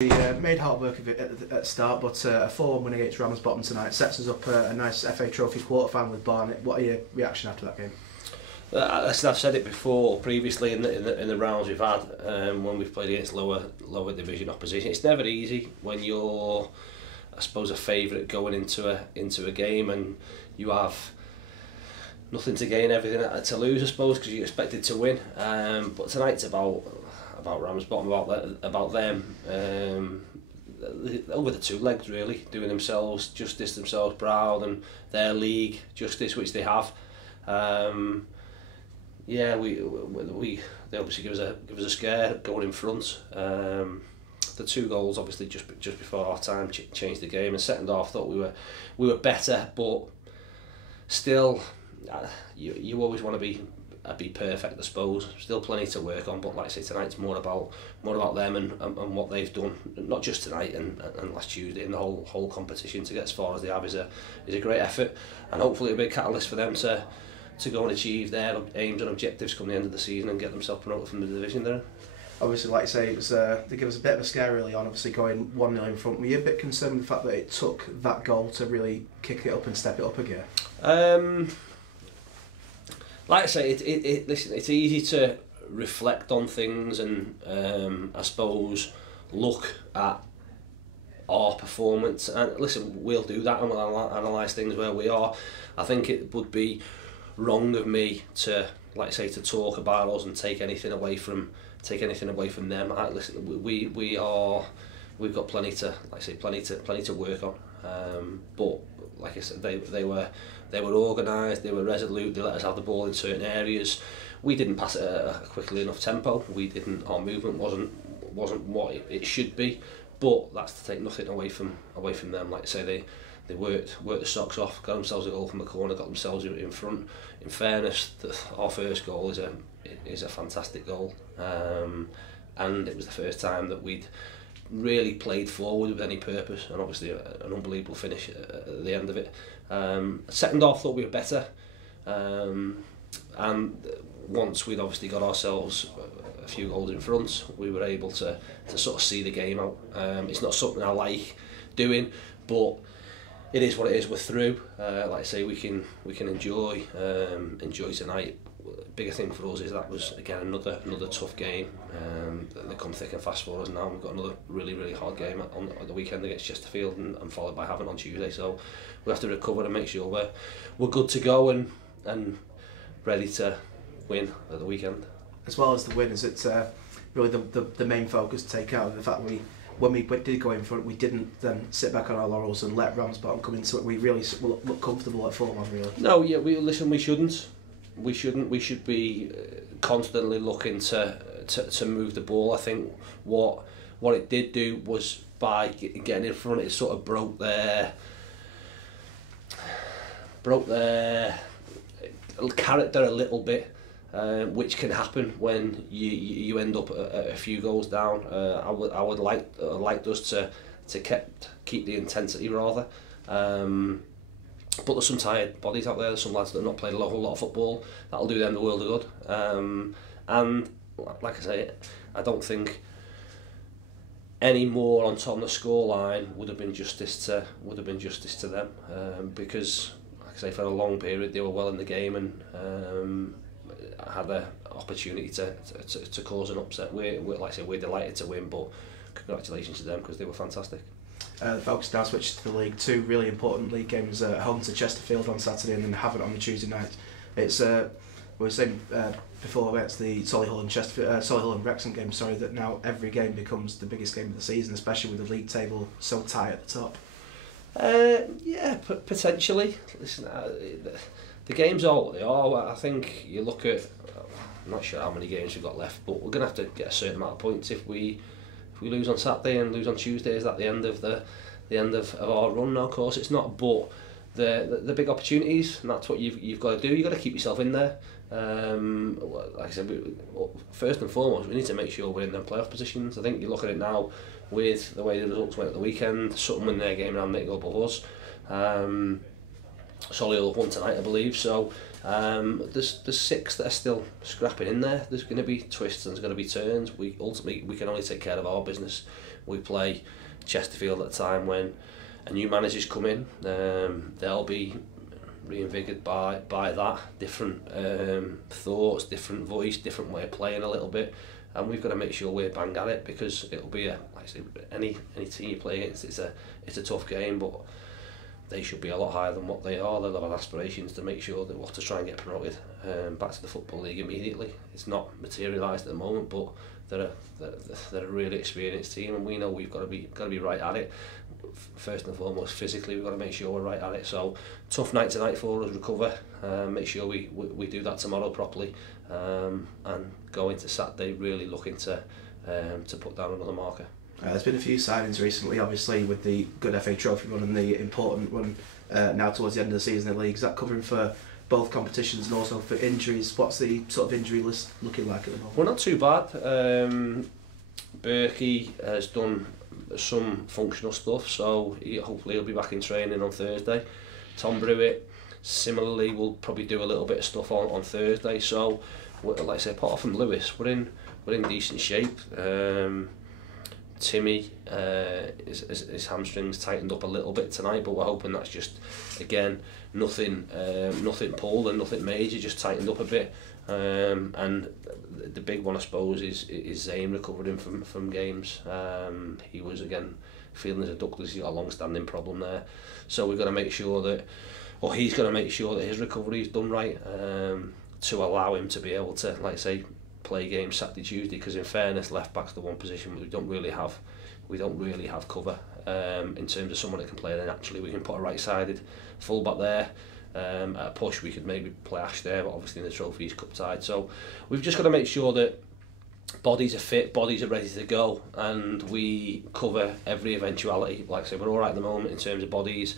We made hard work of it at the start, but a 4-1 win against Ramsbottom tonight sets us up a nice FA Trophy quarter-final with Barnet. What are your reaction after that game? I've said it before, previously in the rounds we've had when we've played against lower division opposition. It's never easy when you're, I suppose, a favourite going into a game and you have nothing to gain, everything to lose, I suppose, because you're expected to win. But tonight's about Ramsbottom, about them. Over the two legs, really, doing themselves justice, themselves proud, and their league justice, which they have. Yeah, they obviously give us a scare going in front. The 2 goals, obviously, just before half time, changed the game. And second half, thought we were better, but still, you always want to be perfect, I suppose. Still plenty to work on, but like I say, tonight's more about them and what they've done, not just tonight and last Tuesday, and the whole competition to get as far as they have is a great effort, and hopefully a big catalyst for them to go and achieve their aims and objectives come the end of the season and get themselves promoted from the division there. Obviously, like I say, it was they give us a bit of a scare early on, obviously going 1-0 in front. Were you a bit concerned with the fact that it took that goal to really kick it up and step it up a gear? Like I say, listen, it's easy to reflect on things and I suppose look at our performance, and listen, we'll do that and we'll analyse things where we are. I think it would be wrong of me to, like I say, to talk about us and take anything away from them. Listen, we've got plenty to work on. But like I said, they were organised, they were resolute, they let us have the ball in certain areas. We didn't pass it at a quickly enough tempo. Our movement wasn't what it should be. But that's to take nothing away from them. Like I say, they worked the socks off, got themselves a goal from the corner, got themselves in front. In fairness, our first goal is a fantastic goal, and it was the first time that we'd really played forward with any purpose, and obviously an unbelievable finish at the end of it. Second half, thought we were better, and once we'd obviously got ourselves a few goals in front, we were able to sort of see the game out. It's not something I like doing, but it is what it is. We're through. Like I say, we can enjoy tonight. Bigger thing for us is that was again another tough game. They come thick and fast for us now. We've got another really hard game on the weekend against Chesterfield and followed by Havant on Tuesday. So we have to recover and make sure we're good to go and ready to win at the weekend. As well as the win, is it really the main focus to take out of the fact when we did go in front, we didn't then sit back on our laurels and let Ramsbottom come into it. We really look comfortable at 4-1, really. No, yeah, we shouldn't. We should be constantly looking to move the ball. I think what it did do was, by getting in front, it sort of broke their character a little bit. Which can happen when you end up a few goals down. I would like us to keep the intensity rather. But there's some tired bodies out there. There's some lads that have not played a whole lot of football. That'll do them the world of good. And like I say, I don't think any more on the scoreline would have been justice to them. Because like I say, for a long period they were well in the game and had the opportunity to cause an upset. We're like I say, we're delighted to win, but congratulations to them because they were fantastic. The focus now switches to the league. 2 really important league games at home to Chesterfield on Saturday and then Havant on the Tuesday night. It's we were saying before, it's the Solihull and Wrexham game. Sorry, that now every game becomes the biggest game of the season, especially with the league table so tight at the top. Yeah, potentially. Listen, the games are what they are. I think you look at, I'm not sure how many games we've got left, but we're going to have to get a certain amount of points. If we lose on Saturday and lose on Tuesday, is that the end of our run? No, of course it's not. But the big opportunities, and that's what you've got to do. You've got to keep yourself in there. Like I said, first and foremost, we need to make sure we're in them playoff positions. I think you look at it now with the way the results went at the weekend. Sutton win their game and they go above us. Solihull won tonight, I believe. So there's 6 that are still scrapping in there. There's going to be twists and there's going to be turns. We can only take care of our business. we play Chesterfield at a time when a new manager's come in. They'll be reinvigorated by that, different thoughts, different voice, different way of playing a little bit, and we've got to make sure we're bang at it, because it'll be like I say, any team you play against, it's a tough game, but they should be a lot higher than what they are. They'll have aspirations to make sure that we want to try and get promoted back to the Football League immediately. It's not materialised at the moment, but they're a really experienced team, and we know we've got to be right at it. First and foremost, physically, we've got to make sure we're right at it. So tough night tonight for us, recover, make sure we do that tomorrow properly, and go into Saturday really looking to put down another marker. There's been a few signings recently, obviously with the good FA Trophy run and the important one now towards the end of the season in the league. Is that covering for both competitions and also for injuries? What's the sort of injury list looking like at the moment? Well, not too bad. Berkey has done some functional stuff, so hopefully he'll be back in training on Thursday. Tom Brewitt similarly will probably do a little bit of stuff on Thursday. So, like I say, apart from Lewis, we're in decent shape. Timmy, his hamstrings tightened up a little bit tonight, but we're hoping that's just, again, nothing pulled and nothing major, just tightened up a bit. And the big one, I suppose, is Zane recovering from games. He was, again, feeling as a ductless. He's got a long-standing problem there, so we've got to make sure that, or he's got to make sure that his recovery is done right, to allow him to be able to, like I say, play games Saturday, Tuesday. Because in fairness, left back's the one position we don't really have cover in terms of someone that can play there naturally. We can put a right-sided full back there. At a push we could maybe play Ash there, but obviously in the trophy's cup tied. So we've just got to make sure that bodies are fit, bodies are ready to go, and we cover every eventuality. Like I say, we're all right at the moment in terms of bodies.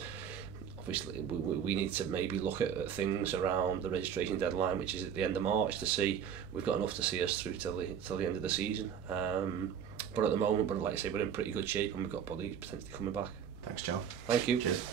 Obviously we need to maybe look at things around the registration deadline, which is at the end of March, to see we've got enough to see us through till the end of the season. But at the moment, like I say, we're in pretty good shape and we've got bodies potentially coming back. Thanks, Joe. Thank you. Cheers.